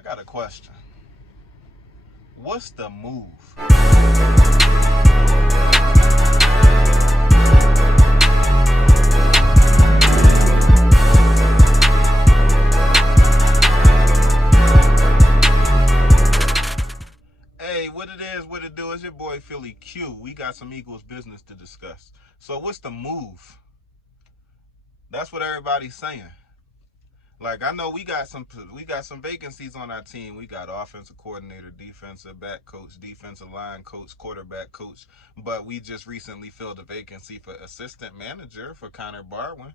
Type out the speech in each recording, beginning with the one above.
I got a question. What's the move? Hey, what it is, what it do? It's your boy Philly Q. We got some Eagles business to discuss. So what's the move? That's what everybody's saying. Like, I know we got some vacancies on our team. We got offensive coordinator, defensive back coach, defensive line coach, quarterback coach. But we just recently filled a vacancy for assistant manager for Connor Barwin.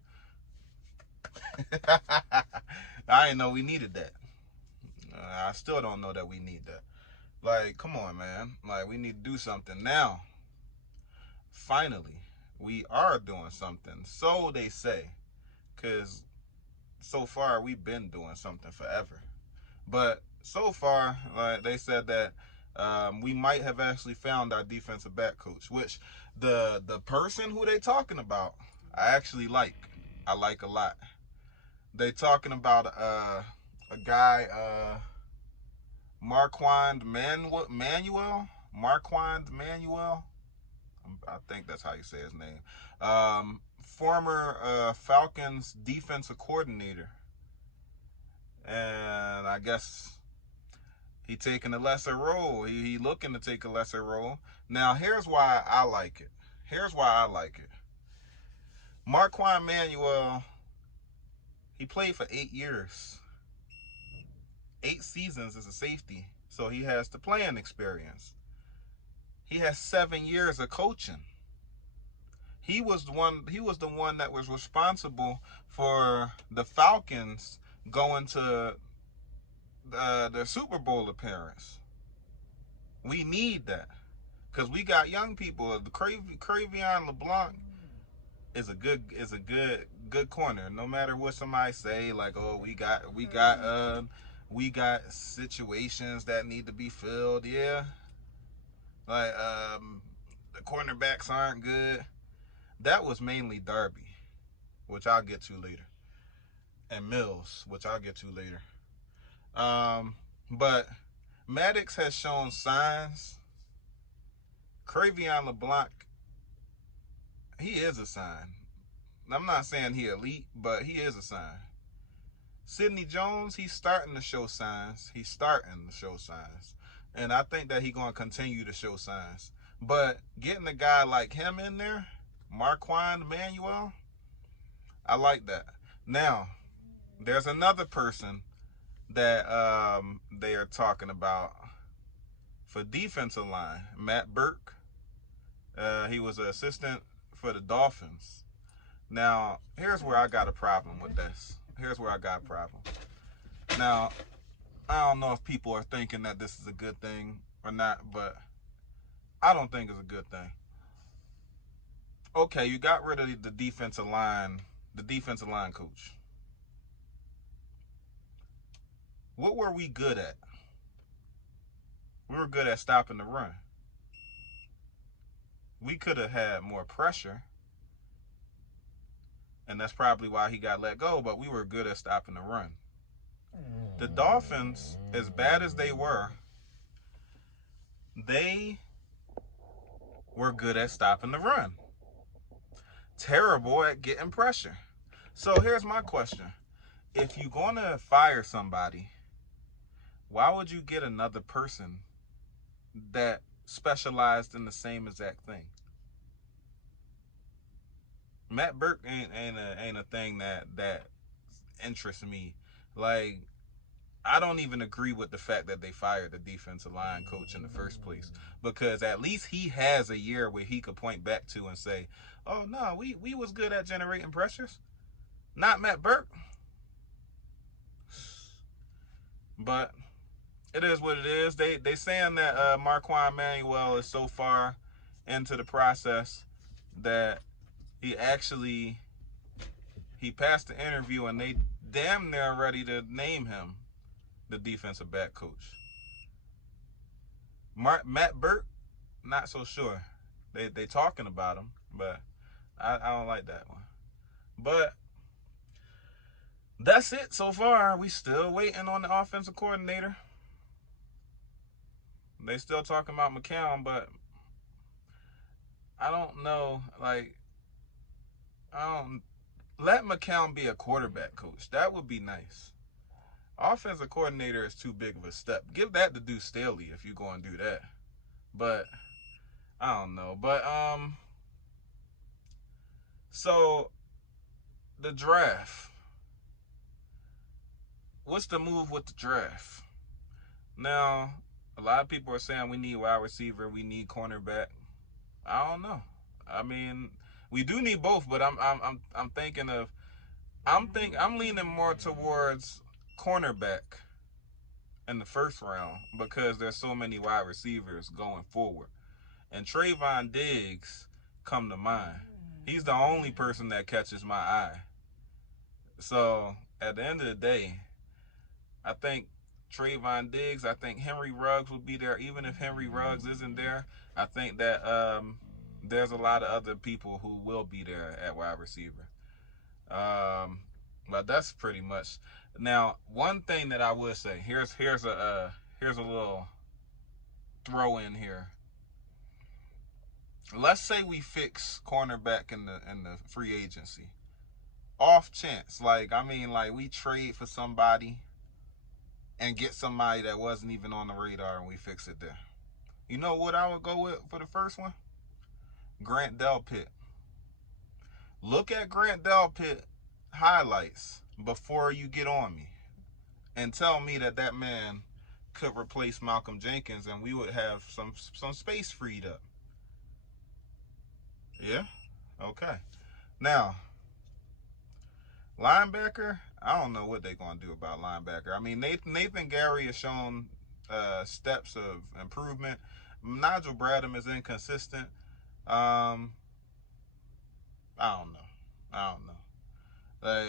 I didn't know we needed that. I still don't know that we need that. Like, come on, man. Like, we need to do something now. Finally, we are doing something. So they say. Because so far, we've been doing something forever. But so far, like they said that we might have actually found our defensive back coach, which the person who they talking about, I actually like. I like a lot. They talking about a guy, Marquand Manuel. I think that's how you say his name. Former Falcons defensive coordinator. And I guess he taking a lesser role. He looking to take a lesser role. Now, here's why I like it. Marquand Manuel, he played for 8 years. 8 seasons as a safety. So he has the playing experience. He has 7 years of coaching. He was the one that was responsible for the Falcons going to the Super Bowl appearance. We need that because we got young people. The Cravion LeBlanc is a good corner. No matter what somebody say, like, oh, we got situations that need to be filled. Yeah, like the cornerbacks aren't good. That was mainly Darby, which I'll get to later, and Mills, which I'll get to later. But Maddox has shown signs. Cravion LeBlanc, he is a sign. I'm not saying he elite, but he is a sign. Sidney Jones, he's starting to show signs. And I think that he's going to continue to show signs. But getting a guy like him in there, Marquand Manuel, I like that. Now, there's another person that they are talking about for defensive line, Matt Burke. He was an assistant for the Dolphins. Now, here's where I got a problem with this. Now, I don't know if people are thinking that this is a good thing or not, but I don't think it's a good thing. Okay, you got rid of the defensive line coach. What were we good at? We were good at stopping the run. We could have had more pressure, and that's probably why he got let go, but we were good at stopping the run. The Dolphins, as bad as they were good at stopping the run. Terrible at getting pressure. So here's my question. If you're going to fire somebody, why would you get another person that specialized in the same exact thing? Matt Burke ain't a thing that interests me. Like, I don't even agree with the fact that they fired the defensive line coach in the first place, because at least he has a year where he could point back to and say, oh, no, we was good at generating pressures. Not Matt Burke. But it is what it is. They saying that Marquand Manuel is so far into the process that he passed the interview and they damn near ready to name him the defensive back coach. Matt Burke, not so sure. They talking about him, but I don't like that one. But That's it so far. We still waiting on the offensive coordinator. They still talking about McCown, but I don't know. Like, I don't let McCown be a quarterback coach. That would be nice. Offensive coordinator is too big of a step. Give that to Deuce Staley if you're going to do that. But I don't know. But so the draft. What's the move with the draft? Now, a lot of people are saying we need wide receiver, we need cornerback. I don't know. I mean, we do need both, but I'm thinking of I'm leaning more towards cornerback in the first round because there's so many wide receivers going forward. And Trayvon Diggs come to mind. He's the only person that catches my eye. So at the end of the day, I think Trayvon Diggs, I think Henry Ruggs will be there. Even if Henry Ruggs isn't there, I think that there's a lot of other people who will be there at wide receiver. But that's pretty much. Now, one thing that I would say, here's a little throw in here. Let's say we fix cornerback in the free agency. Off chance, like we trade for somebody and get somebody that wasn't even on the radar and we fix it there. You know what I would go with for the first one? Grant Delpit. Look at Grant Delpit highlights before you get on me and tell me that man could replace Malcolm Jenkins and we would have some space freed up. Yeah? Okay. Now, linebacker, I don't know what they're going to do about linebacker. I mean, Nathan Gary has shown steps of improvement. Nigel Bradham is inconsistent. I don't know. I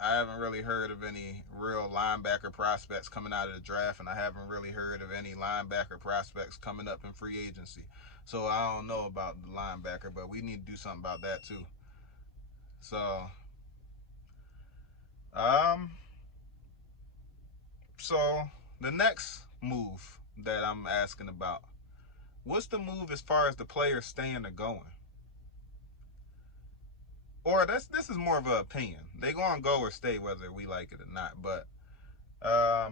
haven't really heard of any real linebacker prospects coming out of the draft, and I haven't really heard of any linebacker prospects coming up in free agency. So I don't know about the linebacker, but we need to do something about that too. So, so the next move that I'm asking about, what's the move as far as the players staying or going? Or this is more of an opinion. They gonna go or stay whether we like it or not. But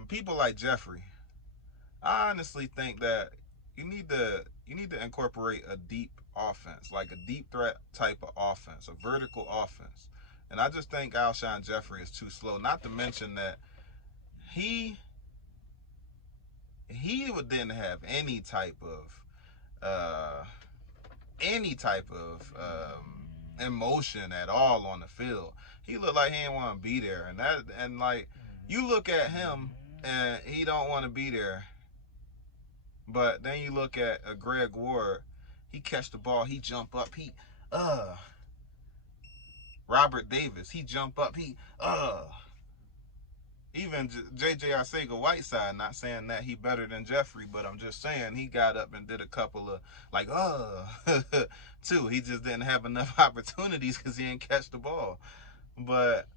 people like Jeffrey, I honestly think that you need to incorporate a deep offense, like a deep threat type of offense, a vertical offense. And I just think Alshon Jeffrey is too slow. Not to mention that he didn't have any type of emotion at all on the field. He looked like he didn't want to be there, and like you look at him and he don't want to be there. But then you look at Greg Ward, he catch the ball, he jump up, Robert Davis, he jump up, even J.J. Arcega-Whiteside, not saying that he better than Jeffrey, but I'm just saying he got up and did a couple of too. He just didn't have enough opportunities because he didn't catch the ball. But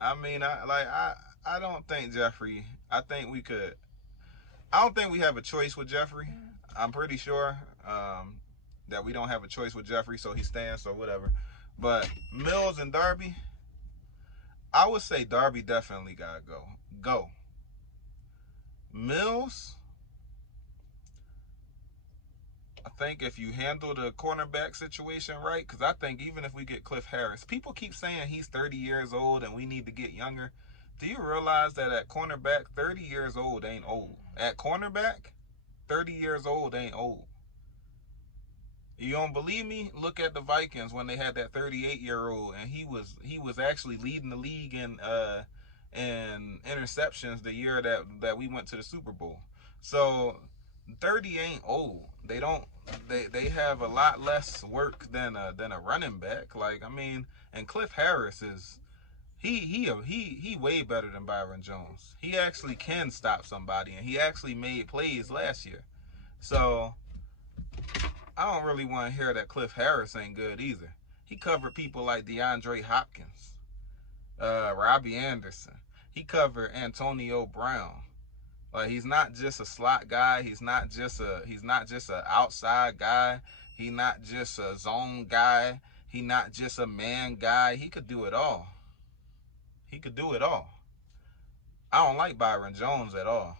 I mean, I don't think Jeffrey. I don't think we have a choice with Jeffrey. I'm pretty sure that we don't have a choice with Jeffrey, so he stands, so whatever. But Mills and Darby, I would say Darby definitely gotta go. Mills, I think if you handle the cornerback situation right, because I think even if we get Cliff Harris, people keep saying he's 30 years old and we need to get younger. Do you realize that at cornerback, 30 years old ain't old? At cornerback, 30 years old ain't old. You don't believe me? Look at the Vikings when they had that 38-year-old, and he was actually leading the league in interceptions the year that we went to the Super Bowl. So 30 ain't old. They have a lot less work than a running back. Like, I mean, and Cliff Harris is he way better than Byron Jones. He actually can stop somebody, and he actually made plays last year. So I don't really want to hear that Cliff Harris ain't good either. He covered people like DeAndre Hopkins. Robbie Anderson. He covered Antonio Brown. Like, he's not just a slot guy. He's not just a outside guy. He's not just a zone guy. He's not just a man guy. He could do it all. He could do it all. I don't like Byron Jones at all.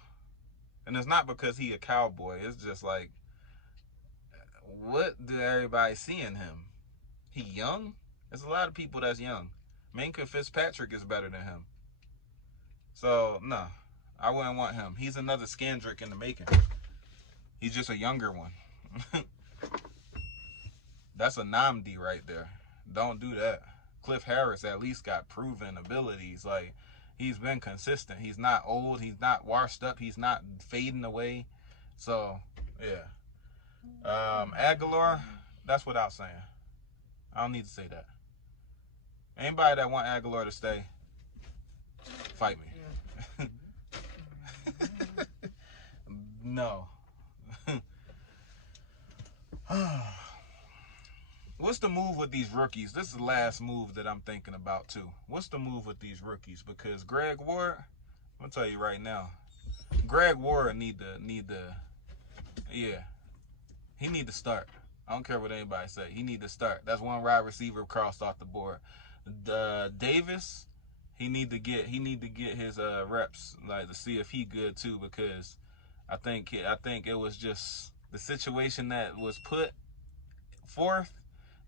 And it's not because he a Cowboy. It's just like, what do everybody see in him? He young? There's a lot of people that's young. Minkah Fitzpatrick is better than him. So, no. I wouldn't want him. He's another Scandrick in the making. He's just a younger one. That's a Namdi right there. Don't do that. Cliff Harris at least got proven abilities. Like, he's been consistent. He's not old. He's not washed up. He's not fading away. So, yeah. Aguilar, that's without saying. I don't need to say that. Anybody that want Aguilar to stay, fight me. No. What's the move with these rookies? This is the last move that I'm thinking about too. What's the move with these rookies? Because Greg Ward, I'm gonna tell you right now, Greg Ward need to he need to start. I don't care what anybody say. He need to start. That's one wide receiver crossed off the board. Davis, he need to get his reps, like, to see if he good too, because I think it was just the situation that was put forth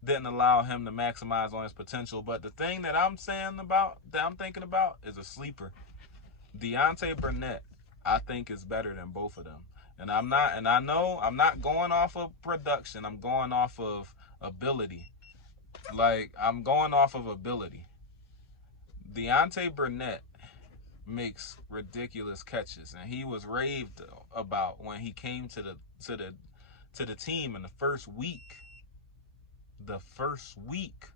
didn't allow him to maximize on his potential. But the thing that I'm thinking about is a sleeper. Deontay Burnett, I think, is better than both of them. And I know I'm not going off of production. I'm going off of ability. I'm going off of ability. Deontay Burnett makes ridiculous catches, and he was raved about when he came to the team in the first week. The first week,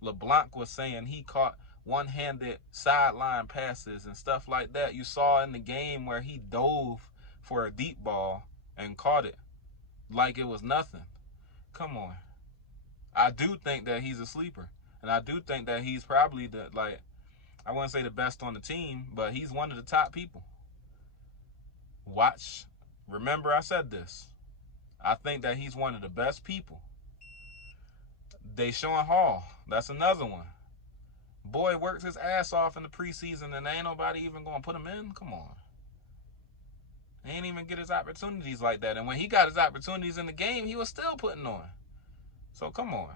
LeBlanc was saying he caught one-handed sideline passes and stuff like that. You saw in the game where he dove for a deep ball and caught it like it was nothing. Come on. I do think that he's a sleeper. And I do think that he's probably I wouldn't say the best on the team, but he's one of the top people. Watch. Remember I said this. I think that he's one of the best people. Deshaun Hall, that's another one. Boy works his ass off in the preseason and ain't nobody even going to put him in. Come on. He ain't even get his opportunities like that. And when he got his opportunities in the game, he was still putting on. So come on.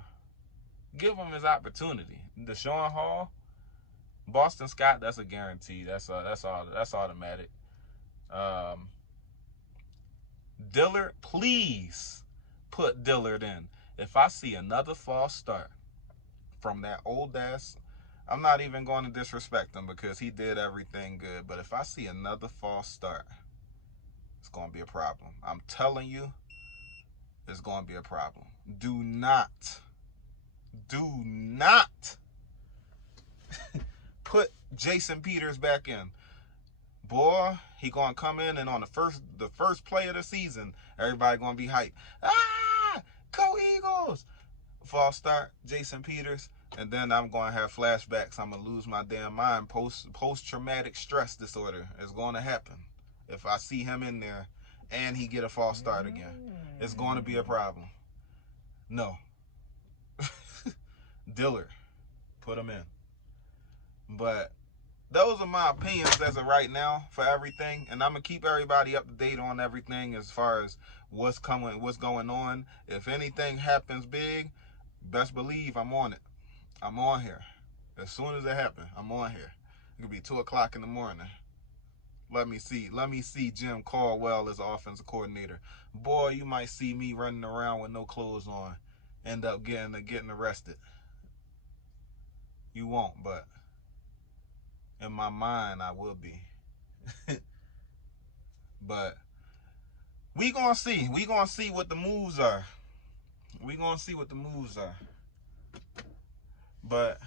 Give him his opportunity. Deshaun Hall, Boston Scott, that's a guarantee. That's automatic. Dillard, please put Dillard in. If I see another false start from that old ass, I'm not even going to disrespect him because he did everything good. But if I see another false start, it's going to be a problem. I'm telling you, it's going to be a problem. Do not put Jason Peters back in. Boy, he going to come in, and on the first play of the season, everybody going to be hyped. Go Eagles! False start, Jason Peters, and then I'm going to have flashbacks. I'm going to lose my damn mind. Post-traumatic stress disorder is going to happen. If I see him in there and he get a false start again, it's going to be a problem. No. Dillard, put him in. But those are my opinions as of right now for everything, and I'm going to keep everybody up to date on everything as far as what's going on. If anything happens big, best believe I'm on it. I'm on here. As soon as it happens, I'm on here. It could be 2 o'clock in the morning. Let me see Jim Caldwell as offensive coordinator. Boy, you might see me running around with no clothes on, end up getting arrested. You won't, but in my mind, I will be. But we gonna see. We gonna see what the moves are. But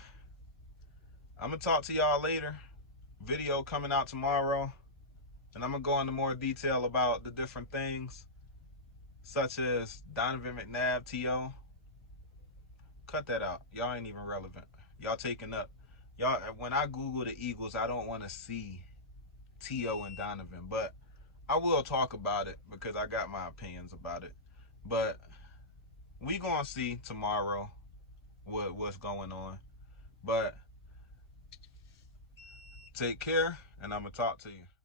I'm gonna talk to y'all later. Video coming out tomorrow. And I'm going to go into more detail about the different things, such as Donovan McNabb, T.O. Cut that out. Y'all ain't even relevant. Y'all taking up Y'all, when I Google the Eagles, I don't want to see T.O. and Donovan, but I will talk about it because I got my opinions about it. But we gonna see tomorrow what's going on. But take care, and I'm gonna talk to you.